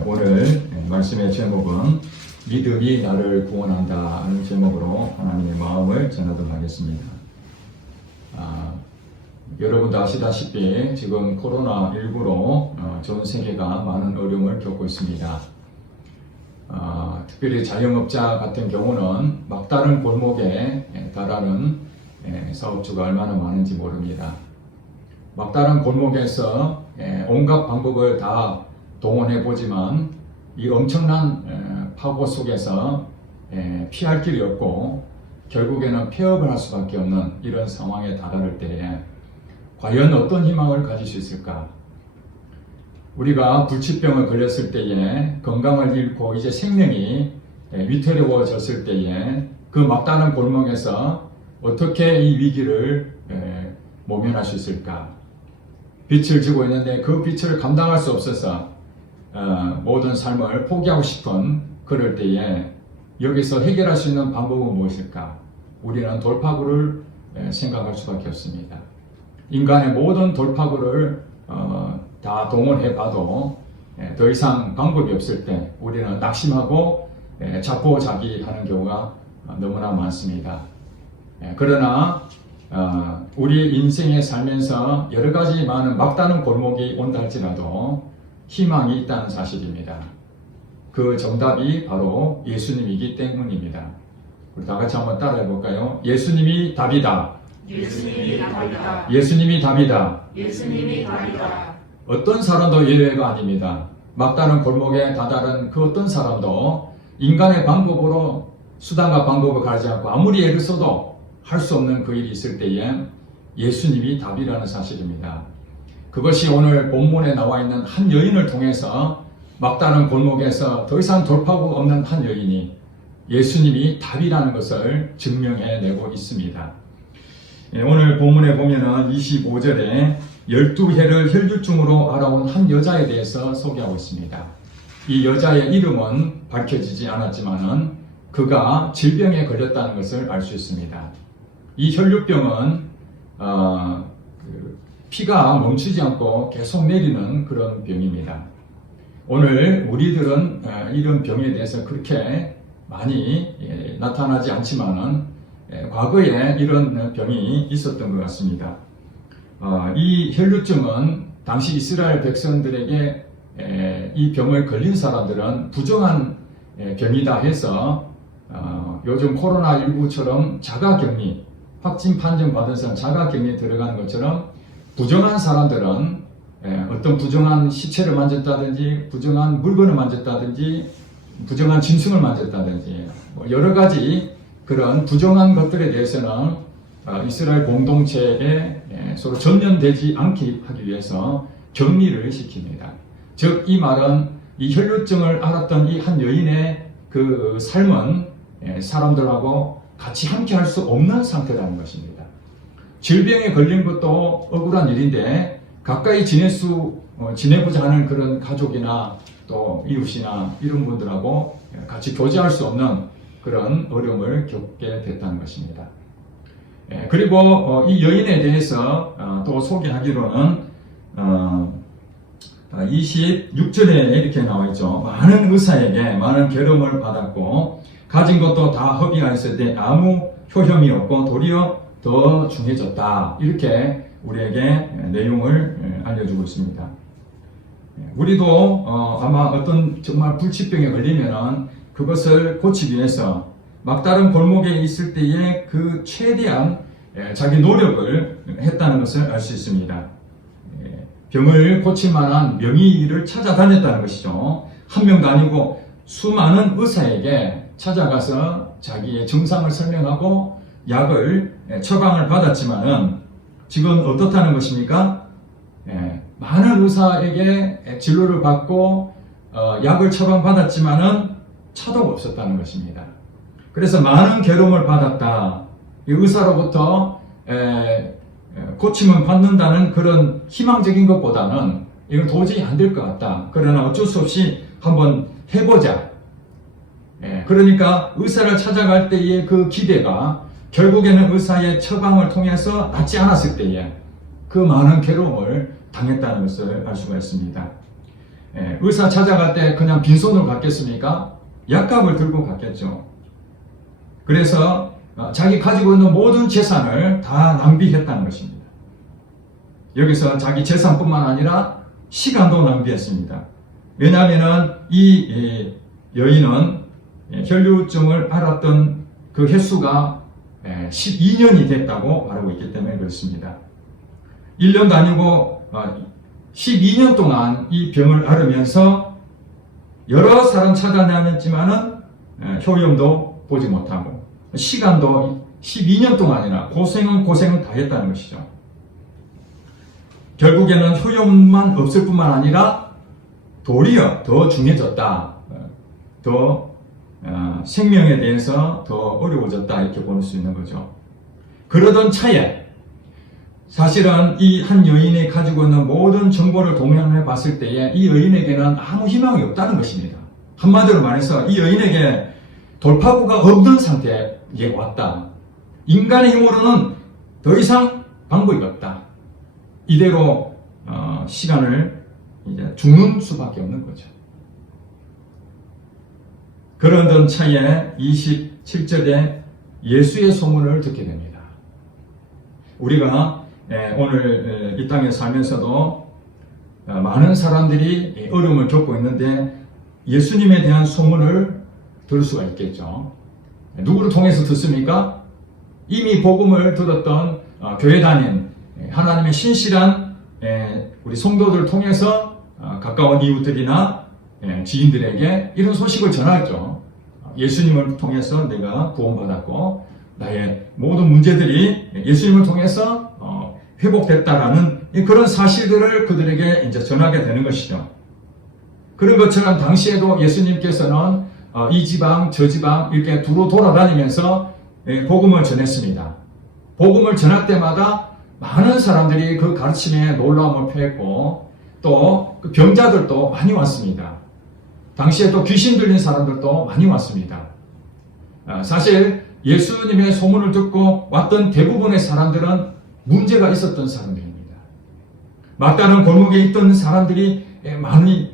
오늘 말씀의 제목은 믿음이 나를 구원한다 하는 제목으로 하나님의 마음을 전하도록 하겠습니다. 여러분도 아시다시피 지금 코로나19로 전 세계가 많은 어려움을 겪고 있습니다. 특별히 자영업자 같은 경우는 막다른 골목에 달하는 사업주가 얼마나 많은지 모릅니다. 막다른 골목에서 온갖 방법을 다 동원해 보지만 이 엄청난 파고 속에서 피할 길이 없고 결국에는 폐업을 할 수밖에 없는 이런 상황에 다다를 때에 과연 어떤 희망을 가질 수 있을까? 우리가 불치병을 걸렸을 때에 건강을 잃고 이제 생명이 위태로워졌을 때에 그 막다른 골목에서 어떻게 이 위기를 모면할 수 있을까? 빛을 지고 있는데 그 빛을 감당할 수 없어서 모든 삶을 포기하고 싶은 그럴 때에 여기서 해결할 수 있는 방법은 무엇일까? 우리는 돌파구를 생각할 수밖에 없습니다. 인간의 모든 돌파구를 다 동원해 봐도 더 이상 방법이 없을 때 우리는 낙심하고 자포자기하는 경우가 너무나 많습니다. 그러나 우리 인생에 살면서 여러 가지 많은 막다른 골목이 온다 할지라도 희망이 있다는 사실입니다. 그 정답이 바로 예수님이기 때문입니다. 우리 다 같이 한번 따라해 볼까요? 예수님이 답이다. 예수님이 답이다. 예수님이 답이다. 예수님이 답이다. 어떤 사람도 예외가 아닙니다. 막다른 골목에 다다른 그 어떤 사람도 인간의 방법으로 수단과 방법을 가리지 않고 아무리 애를 써도 할 수 없는 그 일이 있을 때에 예수님이 답이라는 사실입니다. 그것이 오늘 본문에 나와 있는 한 여인을 통해서 막다른 골목에서 더 이상 돌파구가 없는 한 여인이 예수님이 답이라는 것을 증명해내고 있습니다. 오늘 본문에 보면은 25절에 12해를 혈류증으로 알아온 한 여자에 대해서 소개하고 있습니다. 이 여자의 이름은 밝혀지지 않았지만은 그가 질병에 걸렸다는 것을 알 수 있습니다. 이 혈류병은 피가 멈추지 않고 계속 내리는 그런 병입니다. 오늘 우리들은 이런 병에 대해서 그렇게 많이 나타나지 않지만은 과거에 이런 병이 있었던 것 같습니다. 이 혈류증은 당시 이스라엘 백성들에게 이 병을 걸린 사람들은 부정한 병이다 해서 요즘 코로나19처럼 자가격리, 확진 판정 받은 사람 자가격리에 들어가는 것처럼 부정한 사람들은 어떤 부정한 시체를 만졌다든지 부정한 물건을 만졌다든지 부정한 짐승을 만졌다든지 여러 가지 그런 부정한 것들에 대해서는 이스라엘 공동체에 서로 전면되지 않게 하기 위해서 격리를 시킵니다. 즉 이 말은 이 혈류증을 앓았던 이 한 여인의 그 삶은 사람들하고 같이 함께 할 수 없는 상태라는 것입니다. 질병에 걸린 것도 억울한 일인데 가까이 지내보자 하는 그런 가족이나 또 이웃이나 이런 분들하고 같이 교제할 수 없는 그런 어려움을 겪게 됐다는 것입니다. 그리고 이 여인에 대해서 또 소개하기로는 26절에 이렇게 나와 있죠. 많은 의사에게 많은 괴로움을 받았고 가진 것도 다 허비하였을 때 아무 효험이 없고 도리어 더 중해졌다. 이렇게 우리에게 내용을 알려주고 있습니다. 우리도 아마 어떤 정말 불치병에 걸리면은 그것을 고치기 위해서 막다른 골목에 있을 때에 그 최대한 자기 노력을 했다는 것을 알 수 있습니다. 병을 고칠 만한 명의를 찾아다녔다는 것이죠. 한 명도 아니고 수많은 의사에게 찾아가서 자기의 증상을 설명하고 약을 처방을 받았지만은 지금 어떻다는 것입니까? 많은 의사에게 진료를 받고 약을 처방받았지만은 차도가 없었다는 것입니다. 그래서 많은 괴로움을 받았다. 이 의사로부터 고침을 받는다는 그런 희망적인 것보다는 이건 도저히 안 될 것 같다. 그러나 어쩔 수 없이 한번 해보자. 그러니까 의사를 찾아갈 때의 그 기대가 결국에는 의사의 처방을 통해서 낫지 않았을 때에 그 많은 괴로움을 당했다는 것을 알 수가 있습니다. 의사 찾아갈 때 그냥 빈손으로 갔겠습니까? 약값을 들고 갔겠죠. 그래서 자기 가지고 있는 모든 재산을 다 낭비했다는 것입니다. 여기서 자기 재산뿐만 아니라 시간도 낭비했습니다. 왜냐하면 이 여인은 혈류증을 앓았던 그 횟수가 12년이 됐다고 말하고 있기 때문에 그렇습니다. 1년도 아니고 12년 동안 이 병을 앓으면서 여러 사람 찾아다녔지만은 효용도 보지 못하고 시간도 12년 동안이나 고생은 다 했다는 것이죠. 결국에는 효용만 없을 뿐만 아니라 도리어 더 중해졌다. 더 생명에 대해서 더 어려워졌다 이렇게 볼 수 있는 거죠. 그러던 차에 사실은 이 한 여인이 가지고 있는 모든 정보를 동영해 봤을 때에 이 여인에게는 아무 희망이 없다는 것입니다. 한마디로 말해서 이 여인에게 돌파구가 없는 상태에 왔다. 인간의 힘으로는 더 이상 방법이 없다. 이대로 시간을 이제 죽는 수밖에 없는 거죠. 그러던 차에 27절에 예수의 소문을 듣게 됩니다. 우리가 오늘 이 땅에 살면서도 많은 사람들이 어려움을 겪고 있는데 예수님에 대한 소문을 들을 수가 있겠죠. 누구를 통해서 듣습니까? 이미 복음을 들었던 교회 다닌 하나님의 신실한 우리 성도들을 통해서 가까운 이웃들이나 지인들에게 이런 소식을 전하죠. 예수님을 통해서 내가 구원받았고 나의 모든 문제들이 예수님을 통해서 회복됐다라는 그런 사실들을 그들에게 이제 전하게 되는 것이죠. 그런 것처럼 당시에도 예수님께서는 이 지방 저 지방 이렇게 두루 돌아다니면서 복음을 전했습니다. 복음을 전할 때마다 많은 사람들이 그 가르침에 놀라움을 표했고 또 그 병자들도 많이 왔습니다. 당시에 또 귀신 들린 사람들도 많이 왔습니다. 사실 예수님의 소문을 듣고 왔던 대부분의 사람들은 문제가 있었던 사람들입니다. 막다른 골목에 있던 사람들이 많이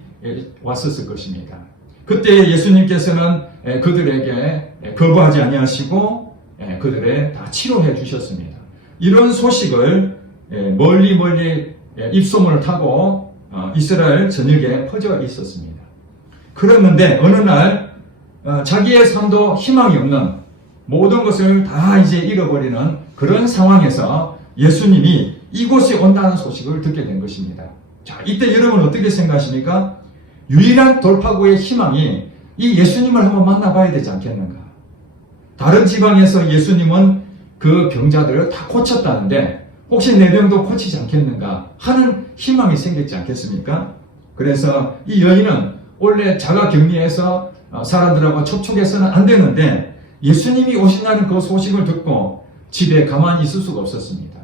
왔었을 것입니다. 그때 예수님께서는 그들에게 거부하지 아니하시고 그들의 다 치료해 주셨습니다. 이런 소식을 멀리 입소문을 타고 이스라엘 전역에 퍼져 있었습니다. 그랬는데 어느 날 자기의 삶도 희망이 없는 모든 것을 다 이제 잃어버리는 그런 상황에서 예수님이 이곳에 온다는 소식을 듣게 된 것입니다. 자, 이때 여러분 어떻게 생각하십니까? 유일한 돌파구의 희망이 이 예수님을 한번 만나봐야 되지 않겠는가? 다른 지방에서 예수님은 그 병자들을 다 고쳤다는데 혹시 내 병도 고치지 않겠는가 하는 희망이 생겼지 않겠습니까? 그래서 이 여인은 원래 자가격리해서 사람들하고 접촉해서는 안 되는데 예수님이 오신다는 그 소식을 듣고 집에 가만히 있을 수가 없었습니다.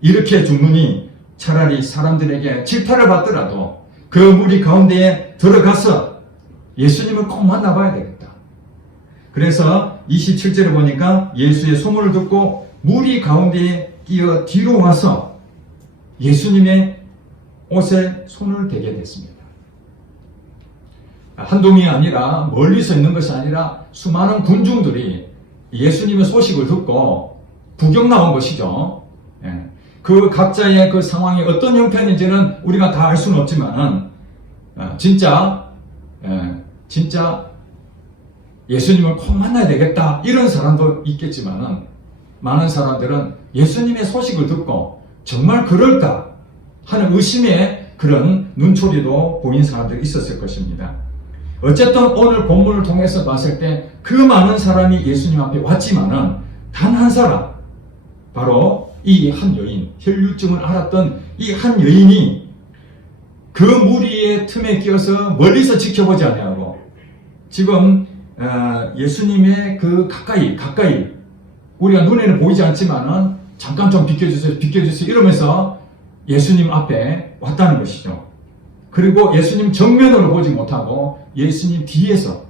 이렇게 죽느니 차라리 사람들에게 질타를 받더라도 그 무리 가운데에 들어가서 예수님을 꼭 만나봐야 되겠다. 그래서 27절에 보니까 예수의 소문을 듣고 무리 가운데에 끼어 뒤로 와서 예수님의 옷에 손을 대게 됐습니다. 한두 명이 아니라 멀리서 있는 것이 아니라 수많은 군중들이 예수님의 소식을 듣고 구경 나온 것이죠. 그 각자의 그 상황이 어떤 형편인지는 우리가 다 알 수는 없지만 진짜 예수님을 꼭 만나야 되겠다 이런 사람도 있겠지만 많은 사람들은 예수님의 소식을 듣고 정말 그럴까 하는 의심의 그런 눈초리도 보인 사람들이 있었을 것입니다. 어쨌든 오늘 본문을 통해서 봤을 때 그 많은 사람이 예수님 앞에 왔지만은 단 한 사람, 바로 이 한 여인, 혈류증을 앓았던 이 한 여인이 그 무리의 틈에 끼어서 멀리서 지켜보지 아니하고 지금 예수님의 그 가까이 우리가 눈에는 보이지 않지만은 잠깐 좀 비켜주세요 이러면서 예수님 앞에 왔다는 것이죠. 그리고 예수님 정면으로 보지 못하고 예수님 뒤에서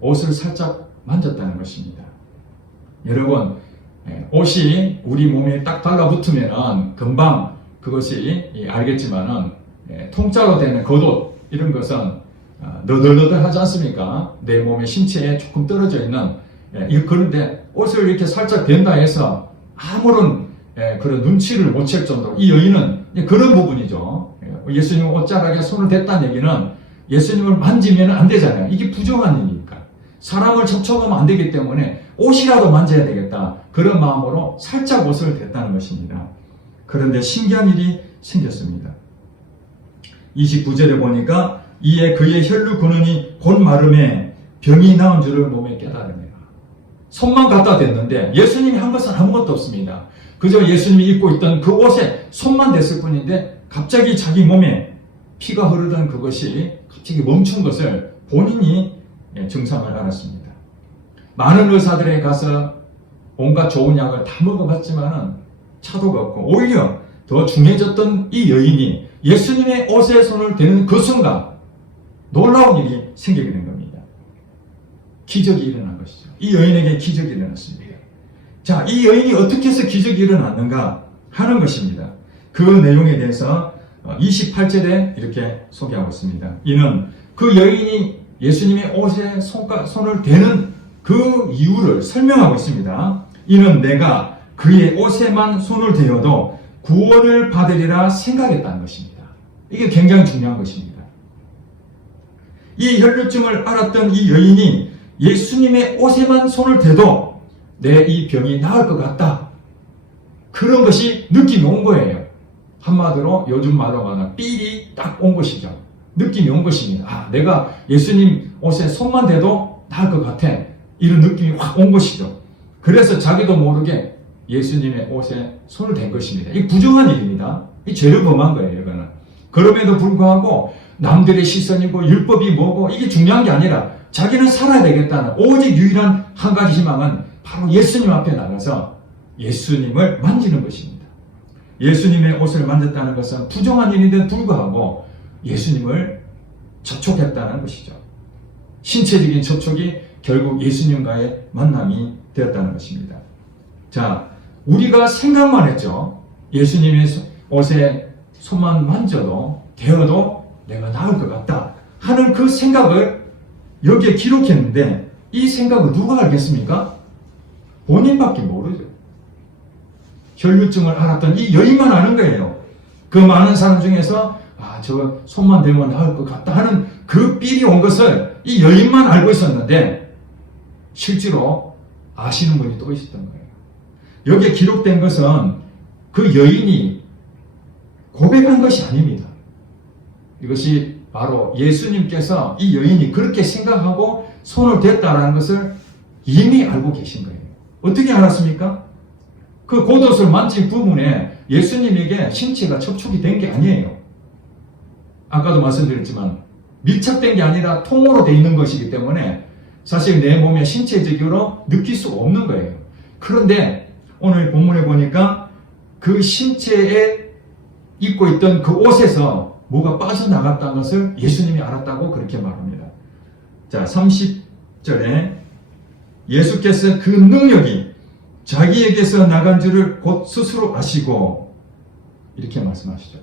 옷을 살짝 만졌다는 것입니다. 여러분, 옷이 우리 몸에 딱 달라붙으면 금방 그것이 알겠지만은 통짜로 되는 겉옷, 이런 것은 너덜너덜하지 않습니까? 내 몸의 신체에 조금 떨어져 있는 그런데 옷을 이렇게 살짝 댄다 해서 아무런 그런 눈치를 못 챌 정도로 이 여인은 그런 부분이죠. 예수님 옷자락에 손을 댔다는 얘기는 예수님을 만지면 안 되잖아요. 이게 부정한 일이니까. 사람을 접촉하면 안 되기 때문에 옷이라도 만져야 되겠다. 그런 마음으로 살짝 옷을 댔다는 것입니다. 그런데 신기한 일이 생겼습니다. 29절에 보니까 이에 그의 혈루 근원이 곧 마름에 병이 나은 줄을 몸에 깨달으니라. 손만 갖다 댔는데 예수님이 한 것은 아무것도 없습니다. 그저 예수님이 입고 있던 그 옷에 손만 댔을 뿐인데 갑자기 자기 몸에 피가 흐르던 그것이 갑자기 멈춘 것을 본인이 증상을 알았습니다. 많은 의사들에 가서 온갖 좋은 약을 다 먹어봤지만은 차도가 없고 오히려 더 중해졌던 이 여인이 예수님의 옷에 손을 대는 그 순간 놀라운 일이 생기게 된 겁니다. 기적이 일어난 것이죠. 이 여인에게 기적이 일어났습니다. 자, 이 여인이 어떻게 해서 기적이 일어났는가 하는 것입니다. 그 내용에 대해서 28절에 이렇게 소개하고 있습니다. 이는 그 여인이 예수님의 옷에 손을 대는 그 이유를 설명하고 있습니다. 이는 내가 그의 옷에만 손을 대어도 구원을 받으리라 생각했다는 것입니다. 이게 굉장히 중요한 것입니다. 이 혈루증을 알았던 이 여인이 예수님의 옷에만 손을 대도 내 이 병이 나을 것 같다. 그런 것이 느낌이 온 거예요. 한마디로 요즘 말로 말하면 삘이 딱 온 것이죠. 느낌이 온 것입니다. 아, 내가 예수님 옷에 손만 대도 나을 것 같아. 이런 느낌이 확 온 것이죠. 그래서 자기도 모르게 예수님의 옷에 손을 댄 것입니다. 이 부정한 일입니다. 이 죄를 범한 거예요, 이거는. 그럼에도 불구하고 남들의 시선이고 율법이 뭐고 이게 중요한 게 아니라 자기는 살아야 되겠다는 오직 유일한 한 가지 희망은 바로 예수님 앞에 나가서 예수님을 만지는 것입니다. 예수님의 옷을 만졌다는 것은 부정한 일인데도 불구하고 예수님을 접촉했다는 것이죠. 신체적인 접촉이 결국 예수님과의 만남이 되었다는 것입니다. 자, 우리가 생각만 했죠. 예수님의 옷에 손만 만져도 대어도 내가 나을 것 같다 하는 그 생각을 여기에 기록했는데 이 생각을 누가 알겠습니까? 본인밖에 모르죠. 혈루증을 알았던 이 여인만 아는 거예요. 그 많은 사람 중에서 저 손만 대면 나을 것 같다 하는 그 삘이 온 것을 이 여인만 알고 있었는데 실제로 아시는 분이 또 있었던 거예요. 여기에 기록된 것은 그 여인이 고백한 것이 아닙니다. 이것이 바로 예수님께서 이 여인이 그렇게 생각하고 손을 댔다라는 것을 이미 알고 계신 거예요. 어떻게 알았습니까? 그 겉옷을 만진 부분에 예수님에게 신체가 접촉이 된 게 아니에요. 아까도 말씀드렸지만 밀착된 게 아니라 통으로 돼 있는 것이기 때문에 사실 내 몸에 신체적으로 느낄 수가 없는 거예요. 그런데 오늘 본문에 보니까 그 신체에 입고 있던 그 옷에서 뭐가 빠져나갔다는 것을 예수님이 알았다고 그렇게 말합니다. 자, 30절에 예수께서 그 능력이 자기에게서 나간 줄을 곧 스스로 아시고 이렇게 말씀하시죠.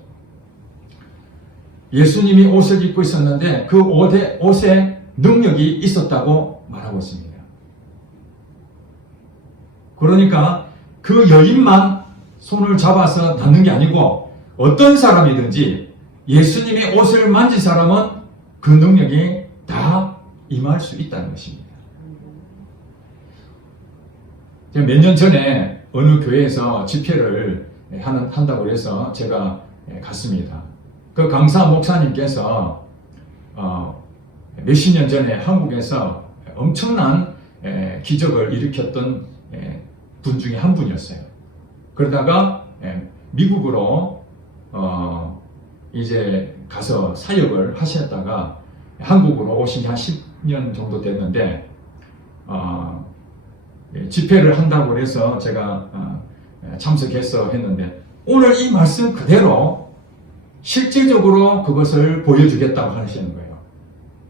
예수님이 옷을 입고 있었는데 그 옷에 능력이 있었다고 말하고 있습니다. 그러니까 그 여인만 손을 잡아서 닿는 게 아니고 어떤 사람이든지 예수님의 옷을 만진 사람은 그 능력이 다 임할 수 있다는 것입니다. 몇 년 전에 어느 교회에서 집회를 한다고 해서 제가 갔습니다. 그 강사 목사님께서 몇십 년 전에 한국에서 엄청난 기적을 일으켰던 분 중에 한 분이었어요. 그러다가 미국으로 이제 가서 사역을 하셨다가 한국으로 오신 지 한 10년 정도 됐는데 집회를 한다고 해서 제가 참석해서 했는데 오늘 이 말씀 그대로 실질적으로 그것을 보여주겠다고 하시는 거예요.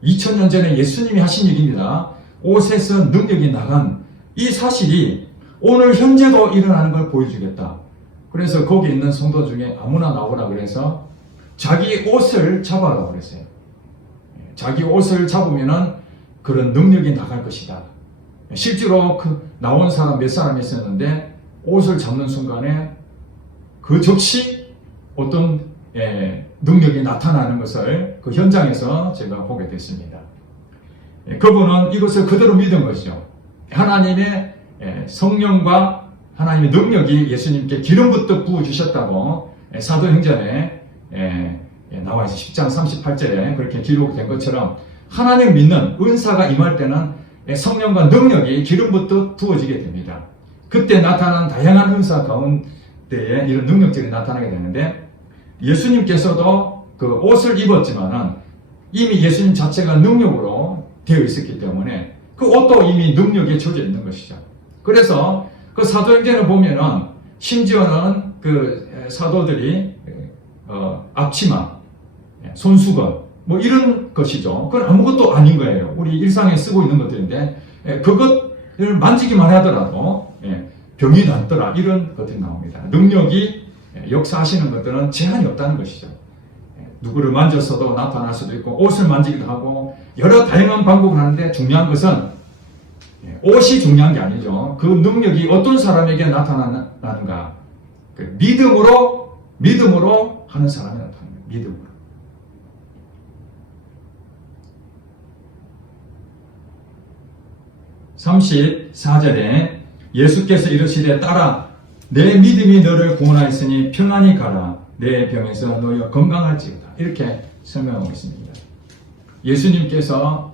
2000년 전에 예수님이 하신 얘기입니다. 옷에서 능력이 나간 이 사실이 오늘 현재도 일어나는 걸 보여주겠다. 그래서 거기 있는 성도 중에 아무나 나오라 그래서 자기 옷을 잡아라 그랬어요. 자기 옷을 잡으면은 그런 능력이 나갈 것이다. 실제로 그 나온 사람 몇 사람이 있었는데 옷을 잡는 순간에 그 즉시 어떤 능력이 나타나는 것을 그 현장에서 제가 보게 됐습니다. 그분은 이것을 그대로 믿은 것이죠. 하나님의 성령과 하나님의 능력이 예수님께 기름 부터 부어주셨다고 사도행전에 나와 있어요. 10장 38절에 그렇게 기록된 것처럼 하나님 믿는 은사가 임할 때는 성령과 능력이 기름 부터 부어지게 됩니다. 그때 나타난 다양한 은사 가운데에 이런 능력들이 나타나게 되는데 예수님께서도 그 옷을 입었지만은 이미 예수님 자체가 능력으로 되어 있었기 때문에 그 옷도 이미 능력에 젖어 있는 것이죠. 그래서 그 사도행전을 보면은 심지어는 그 사도들이 앞치마, 손수건 뭐 이런 것이죠. 그건 아무것도 아닌 거예요. 우리 일상에 쓰고 있는 것들인데 그것을 만지기만 하더라도 병이 낫더라 이런 것들이 나옵니다. 능력이 역사하시는 것들은 제한이 없다는 것이죠. 누구를 만져서도 나타날 수도 있고 옷을 만지기도 하고 여러 다양한 방법을 하는데 중요한 것은 옷이 중요한 게 아니죠. 그 능력이 어떤 사람에게 나타나는가. 그 믿음으로 하는 사람이 나타납니다. 믿음으로. (34절에) 예수께서 이르시되 따라 내 믿음이 너를 구원하였으니 평안히 가라. 내 병에서 너희가 건강할지어다. 이렇게 설명하고 있습니다. 예수님께서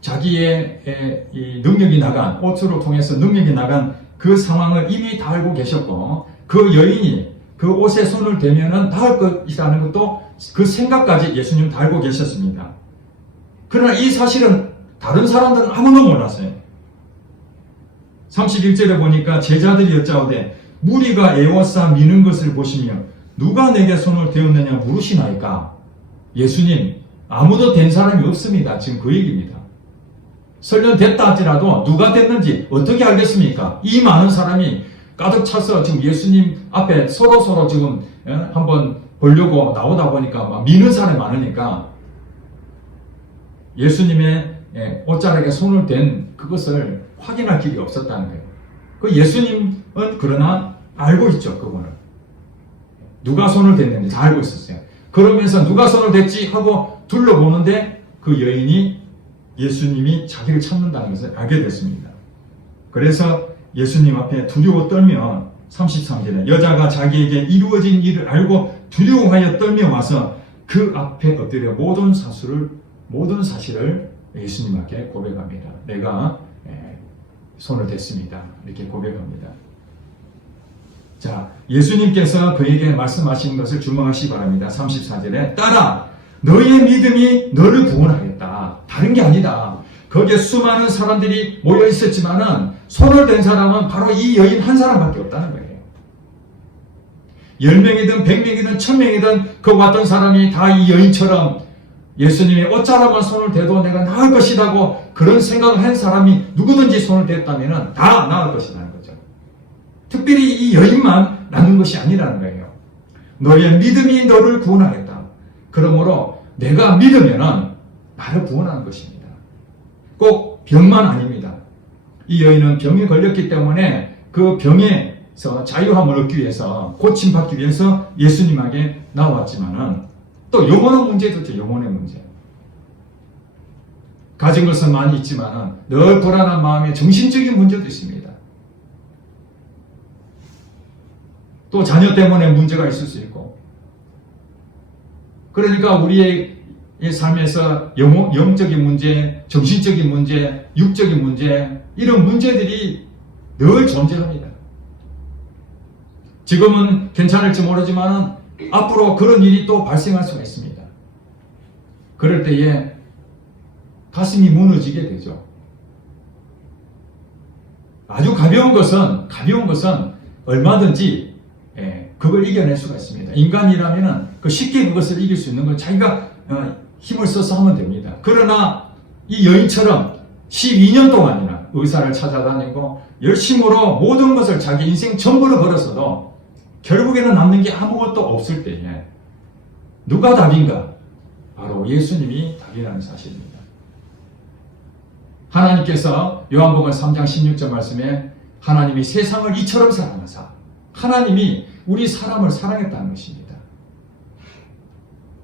자기의 이 능력이 나간 옷으로 통해서 능력이 나간 그 상황을 이미 다 알고 계셨고 그 여인이 그 옷에 손을 대면은 나을 것이라는 것도 그 생각까지 예수님 다 알고 계셨습니다. 그러나 이 사실은 다른 사람들은 아무도 몰랐어요. 31절에 보니까 제자들이 여짜오되 무리가 에워싸 미는 것을 보시며 누가 내게 손을 대었느냐 물으시나이까. 예수님, 아무도 된 사람이 없습니다. 지금 그 얘기입니다. 설령 됐다 할지라도 누가 됐는지 어떻게 알겠습니까? 이 많은 사람이 가득 차서 지금 예수님 앞에 서로 지금 한번 보려고 나오다 보니까 막 미는 사람이 많으니까 예수님의 옷자락에 손을 댄 그것을 확인할 길이 없었다는 거예요. 그 예수님은 그러나 알고 있죠. 그분은 누가 손을 댔는지 다 알고 있었어요. 그러면서 누가 손을 댔지 하고 둘러보는데 그 여인이 예수님이 자기를 찾는다는 것을 알게 됐습니다. 그래서 예수님 앞에 두려워 떨며 33절에 여자가 자기에게 이루어진 일을 알고 두려워하여 떨며 와서 그 앞에 엎드려 모든 사실을 예수님 앞에 고백합니다. 내가 손을 댔습니다. 이렇게 고백합니다. 자, 예수님께서 그에게 말씀하신 것을 주목하시기 바랍니다. 34절에 따라 너의 믿음이 너를 구원하겠다. 다른 게 아니다. 거기에 수많은 사람들이 모여 있었지만은 손을 댄 사람은 바로 이 여인 한 사람밖에 없다는 거예요. 10명이든 100명이든 1000명이든 그 왔던 사람이 다 이 여인처럼 예수님이 어쩌라만 손을 대도 내가 나을 것이라고 그런 생각을 한 사람이 누구든지 손을 댔다면 다 나을 것이라는 거죠. 특별히 이 여인만 낫는 것이 아니라는 거예요. 너의 믿음이 너를 구원하겠다. 그러므로 내가 믿으면 나를 구원하는 것입니다. 꼭 병만 아닙니다. 이 여인은 병에 걸렸기 때문에 그 병에서 자유함을 얻기 위해서 고침받기 위해서 예수님에게 나왔지만은 또 영혼의 문제도 있죠. 영혼의 문제. 가진 것은 많이 있지만은 늘 불안한 마음에 정신적인 문제도 있습니다. 또 자녀 때문에 문제가 있을 수 있고. 그러니까 우리의 삶에서 영적인 문제, 정신적인 문제, 육적인 문제 이런 문제들이 늘 존재합니다. 지금은 괜찮을지 모르지만 앞으로 그런 일이 또 발생할 수가 있습니다. 그럴 때에 가슴이 무너지게 되죠. 아주 가벼운 것은 얼마든지 그걸 이겨낼 수가 있습니다. 인간이라면은 쉽게 그것을 이길 수 있는 건 자기가 힘을 써서 하면 됩니다. 그러나 이 여인처럼 12년 동안이나 의사를 찾아다니고 열심으로 모든 것을 자기 인생 전부를 걸었어도 결국에는 남는 게 아무것도 없을 때에 누가 답인가? 바로 예수님이 답입니다. 아니라는 사실입니다. 하나님께서 요한복음 3장 16절 말씀에 하나님이 세상을 이처럼 사랑하사 하나님이 우리 사람을 사랑했다는 것입니다.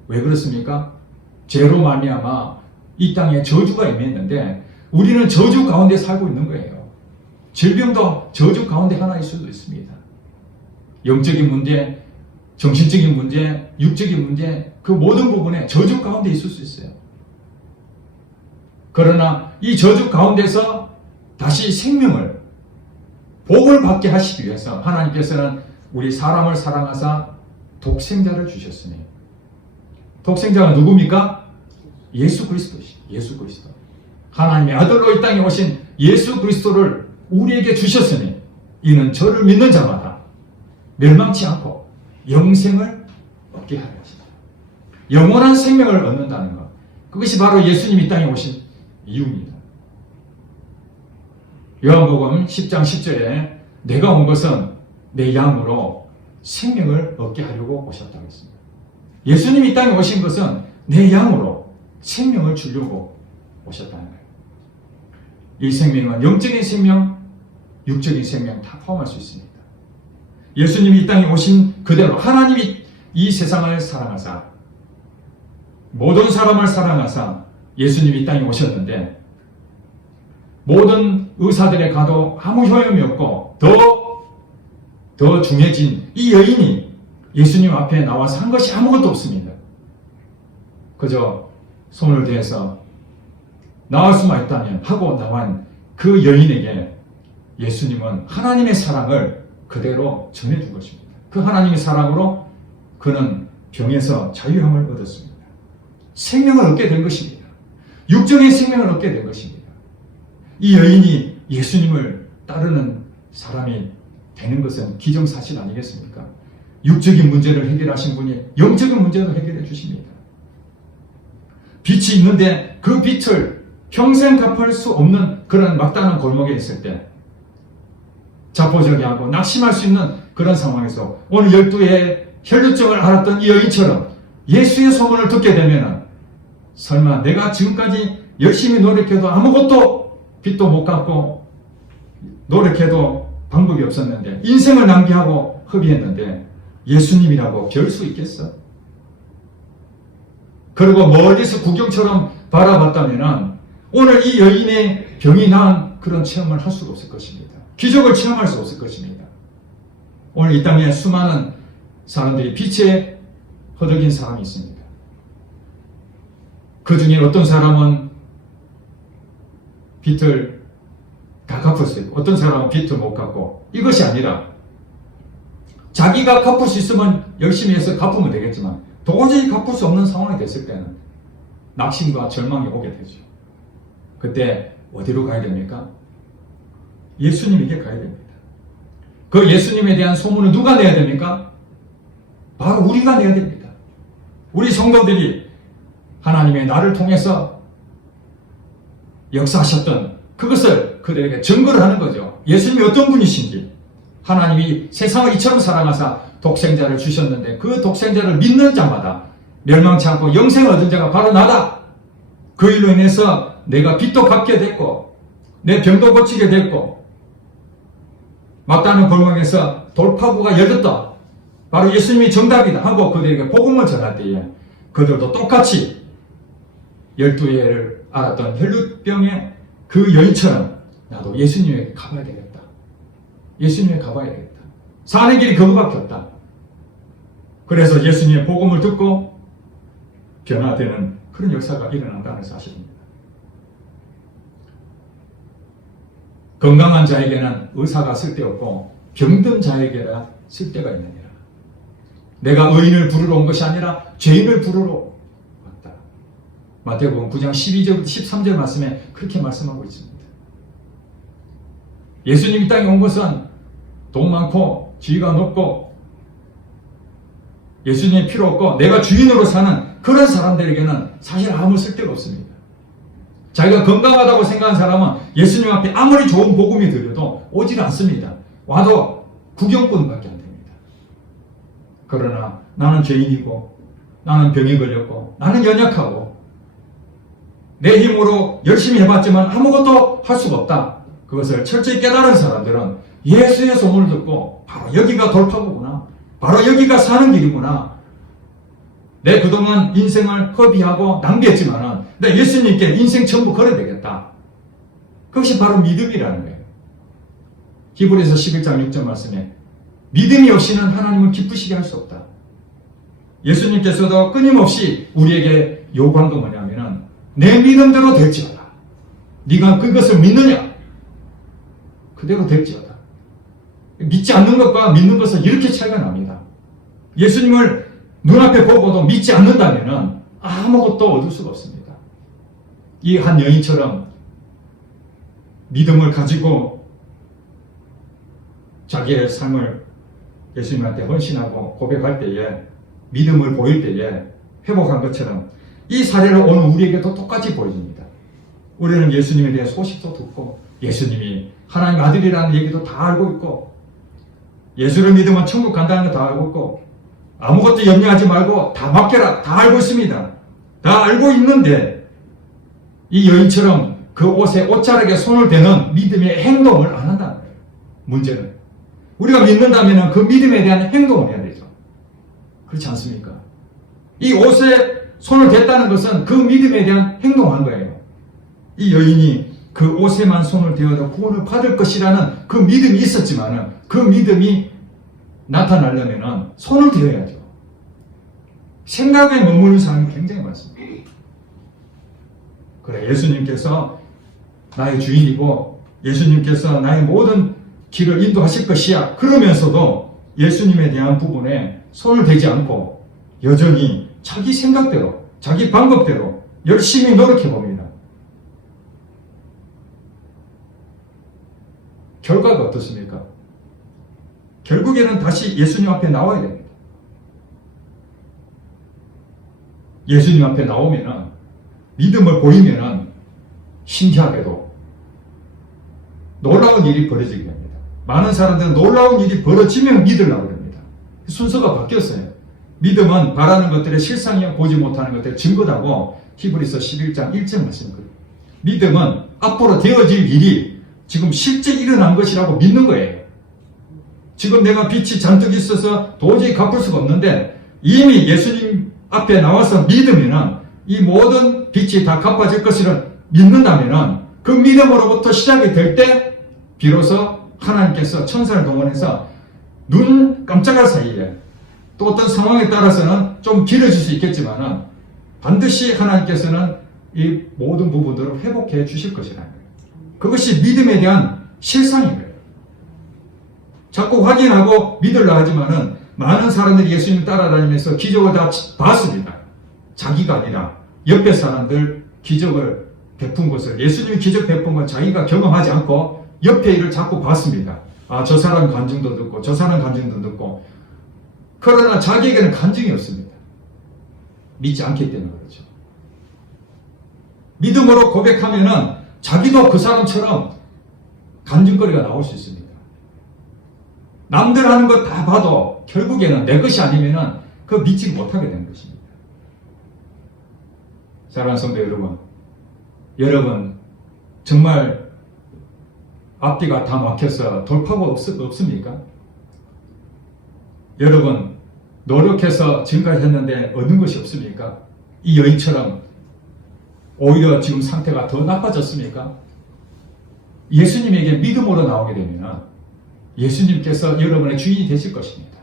왜 그렇습니까? 죄로 말미암아 이 땅에 저주가 임했는데 우리는 저주 가운데 살고 있는 거예요. 질병도 저주 가운데 하나일 수도 있습니다. 영적인 문제, 정신적인 문제, 육적인 문제, 그 모든 부분에 저주 가운데 있을 수 있어요. 그러나 이 저주 가운데서 다시 생명을, 복을 받게 하시기 위해서 하나님께서는 우리 사람을 사랑하사 독생자를 주셨으니, 독생자가 누굽니까? 예수 그리스도시. 예수 그리스도. 하나님의 아들로 이 땅에 오신 예수 그리스도를 우리에게 주셨으니 이는 저를 믿는 자마다 멸망치 않고 영생을 얻게 하려 하시다. 영원한 생명을 얻는다는 것. 그것이 바로 예수님이 이 땅에 오신 이유입니다. 요한복음 10장 10절에 내가 온 것은 내 양으로 생명을 얻게 하려고 오셨다고 했습니다. 예수님이 이 땅에 오신 것은 내 양으로 생명을 주려고 오셨다는 거예요. 이 생명은 영적인 생명, 육적인 생명 다 포함할 수 있습니다. 예수님이 이 땅에 오신 그대로 하나님이 이 세상을 사랑하사 모든 사람을 사랑하사 예수님이 이 땅에 오셨는데 모든 의사들의 가도 아무 효용이 없고 더 중해진 이 여인이 예수님 앞에 나와서 한 것이 아무것도 없습니다. 그저 손을 대서 나을 수만 있다면 하고 나온 그 여인에게 예수님은 하나님의 사랑을 그대로 전해준 것입니다. 그 하나님의 사랑으로 그는 병에서 자유함을 얻었습니다. 생명을 얻게 된 것입니다. 육적인 생명을 얻게 된 것입니다. 이 여인이 예수님을 따르는 사람이 되는 것은 기정사실 아니겠습니까? 육적인 문제를 해결하신 분이 영적인 문제도 해결해 주십니다. 빛이 있는데 그 빛을 평생 갚을 수 없는 그런 막다른 골목에 있을 때 자포자기하고 낙심할 수 있는 그런 상황에서 오늘 12회의 혈루증을 앓았던 이 여인처럼 예수의 소문을 듣게 되면 설마 내가 지금까지 열심히 노력해도 아무것도 빚도 못 갚고 노력해도 방법이 없었는데 인생을 낭비하고 허비했는데 예수님이라고 별 수 있겠어? 그리고 멀리서 구경처럼 바라봤다면 오늘 이 여인의 병이 나은 그런 체험을 할 수가 없을 것입니다. 기적을 체험할 수 없을 것입니다. 오늘 이 땅에 수많은 사람들이 빛에 허덕인 사람이 있습니다. 그 중에 어떤 사람은 빚을 다 갚을 수 있고 어떤 사람은 빚을 못 갚고 이것이 아니라 자기가 갚을 수 있으면 열심히 해서 갚으면 되겠지만 도저히 갚을 수 없는 상황이 됐을 때는 낙심과 절망이 오게 되죠. 그때 어디로 가야 됩니까? 예수님에게 가야 됩니다. 그 예수님에 대한 소문을 누가 내야 됩니까? 바로 우리가 내야 됩니다. 우리 성도들이 하나님의 나를 통해서 역사하셨던 그것을 그들에게 증거를 하는 거죠. 예수님이 어떤 분이신지, 하나님이 세상을 이처럼 사랑하사 독생자를 주셨는데 그 독생자를 믿는 자마다 멸망치 않고 영생을 얻은 자가 바로 나다. 그 일로 인해서 내가 빚도 갚게 됐고 내 병도 고치게 됐고 막다른 골목에서 돌파구가 열렸다. 바로 예수님이 정답이다 하고 그들에게 복음을 전할 때에 그들도 똑같이 12회를 앓았던 혈루병의 그 여인처럼 나도 예수님에게 가봐야 되겠다. 예수님에게 가봐야 되겠다. 사는 길이 그거밖에 없다. 그래서 예수님의 복음을 듣고 변화되는 그런 역사가 일어난다는 사실입니다. 건강한 자에게는 의사가 쓸데없고 병든 자에게라 쓸데가 있느니라. 내가 의인을 부르러 온 것이 아니라 죄인을 부르러 왔다. 마태복음 9장 12절부터 13절 말씀에 그렇게 말씀하고 있습니다. 예수님이 땅에 온 것은 돈 많고 지위가 높고 예수님이 필요 없고 내가 주인으로 사는 그런 사람들에게는 사실 아무 쓸데가 없습니다. 자기가 건강하다고 생각하는 사람은 예수님 앞에 아무리 좋은 복음이 들려도 오질 않습니다. 와도 구경꾼밖에 안 됩니다. 그러나 나는 죄인이고 나는 병에 걸렸고 나는 연약하고 내 힘으로 열심히 해봤지만 아무것도 할 수가 없다. 그것을 철저히 깨달은 사람들은 예수의 소문을 듣고 바로 여기가 돌파구구나. 바로 여기가 사는 길이구나. 내 그동안 인생을 허비하고 낭비했지만은 내 예수님께 인생 전부 걸어야 되겠다. 그것이 바로 믿음이라는 거예요. 히브리서 11장 6절 말씀에 믿음이 없이는 하나님을 기쁘시게 할 수 없다. 예수님께서도 끊임없이 우리에게 요구한 건 뭐냐면은 내 믿음대로 될지어다. 네가 그것을 믿느냐? 그대로 될지어다. 믿지 않는 것과 믿는 것은 이렇게 차이가 납니다. 예수님을 눈앞에 보고도 믿지 않는다면은 아무것도 얻을 수가 없습니다. 이 한 여인처럼 믿음을 가지고 자기의 삶을 예수님한테 헌신하고 고백할 때에 믿음을 보일 때에 회복한 것처럼 이 사례를 오늘 우리에게도 똑같이 보여줍니다. 우리는 예수님에 대한 소식도 듣고 예수님이 하나님 아들이라는 얘기도 다 알고 있고 예수를 믿으면 천국 간다는 거 다 알고 있고 아무것도 염려하지 말고 다 맡겨라 다 알고 있습니다. 다 알고 있는데 이 여인처럼 그 옷에 옷자락에 손을 대는 믿음의 행동을 안 한다는 거예요. 문제는 우리가 믿는다면 그 믿음에 대한 행동을 해야 되죠. 그렇지 않습니까? 이 옷에 손을 댔다는 것은 그 믿음에 대한 행동을 한 거예요. 이 여인이 그 옷에만 손을 대어도 구원을 받을 것이라는 그 믿음이 있었지만 그 믿음이 나타나려면 손을 대어야죠. 생각에 머무는 사람이 굉장히 많습니다. 그래, 예수님께서 나의 주인이고 예수님께서 나의 모든 길을 인도하실 것이야. 그러면서도 예수님에 대한 부분에 손을 대지 않고 여전히 자기 생각대로 자기 방법대로 열심히 노력해 봅니다. 결과가 어떻습니까? 결국에는 다시 예수님 앞에 나와야 됩니다. 예수님 앞에 나오면은 믿음을 보이면은 신기하게도 놀라운 일이 벌어지게 됩니다. 많은 사람들은 놀라운 일이 벌어지면 믿으려고 합니다. 순서가 바뀌었어요. 믿음은 바라는 것들의 실상이요 보지 못하는 것들의 증거라고 히브리서 11장 1절 말씀입니다. 믿음은 앞으로 되어질 일이 지금 실제 일어난 것이라고 믿는 거예요. 지금 내가 빚이 잔뜩 있어서 도저히 갚을 수가 없는데 이미 예수님 앞에 나와서 믿으면은 이 모든 빚이 다 갚아질 것을 믿는다면은 그 믿음으로부터 시작이 될 때 비로소 하나님께서 천사를 동원해서 눈 깜짝할 사이에 또 어떤 상황에 따라서는 좀 길어질 수 있겠지만은 반드시 하나님께서는 이 모든 부분들을 회복해 주실 것이라는 거예요. 그것이 믿음에 대한 실상인 거예요. 자꾸 확인하고 믿으려 하지만은 많은 사람들이 예수님 따라다니면서 기적을 다 봤습니다. 자기가 아니라 옆에 사람들 기적을 베푼 것을 예수님이 기적 베푼 걸 자기가 경험하지 않고 옆에 일을 자꾸 봤습니다. 아, 저 사람 간증도 듣고 저 사람 간증도 듣고 그러나 자기에게는 간증이 없습니다. 믿지 않기 때문에 그렇죠. 믿음으로 고백하면은 자기도 그 사람처럼 간증거리가 나올 수 있습니다. 남들 하는 거 다 봐도 결국에는 내 것이 아니면은 그 믿지 못하게 되는 것입니다. 사랑하는 성도 여러분 정말 앞뒤가 다 막혀서 돌파가 없습니까? 여러분 노력해서 지금까지 했는데 얻은 것이 없습니까? 이 여인처럼 오히려 지금 상태가 더 나빠졌습니까? 예수님에게 믿음으로 나오게 되면 예수님께서 여러분의 주인이 되실 것입니다.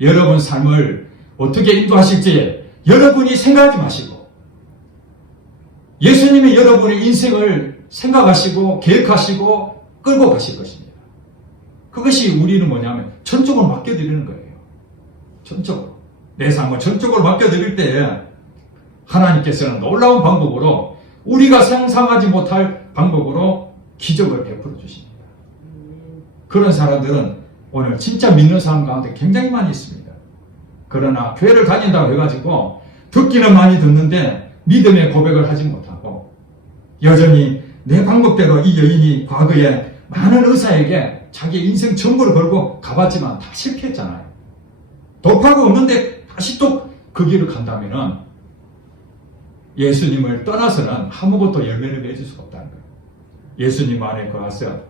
여러분 삶을 어떻게 인도하실지 여러분이 생각하지 마시고 예수님이 여러분의 인생을 생각하시고 계획하시고 끌고 가실 것입니다. 그것이 우리는 뭐냐면 전적으로 맡겨드리는 거예요. 전적으로. 내 삶을 전적으로 맡겨드릴 때 하나님께서는 놀라운 방법으로 우리가 상상하지 못할 방법으로 기적을 베풀어 주십니다. 그런 사람들은 오늘 진짜 믿는 사람 가운데 굉장히 많이 있습니다. 그러나 교회를 다닌다고 해가지고 듣기는 많이 듣는데 믿음의 고백을 하지 못하고 여전히 내 방법대로 이 여인이 과거에 많은 의사에게 자기 인생 전부를 걸고 가봤지만 다 실패했잖아요. 돌파가 없는데 다시 또 그 길을 간다면은 예수님을 떠나서는 아무것도 열매를 맺을 수가 없다는 거예요. 예수님 안에 거하서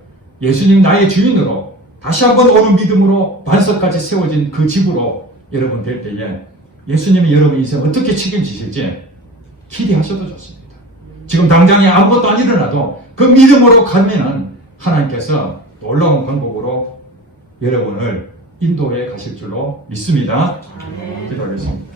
예수님 나의 주인으로 다시 한번 오는 믿음으로 반석까지 세워진 그 집으로 여러분 될 때에 예수님이 여러분 인생 어떻게 책임지실지 기대하셔도 좋습니다. 지금 당장에 아무것도 안 일어나도 그 믿음으로 가면은 하나님께서 놀라운 방법으로 여러분을 인도해 가실 줄로 믿습니다. 아멘. 기도하겠습니다.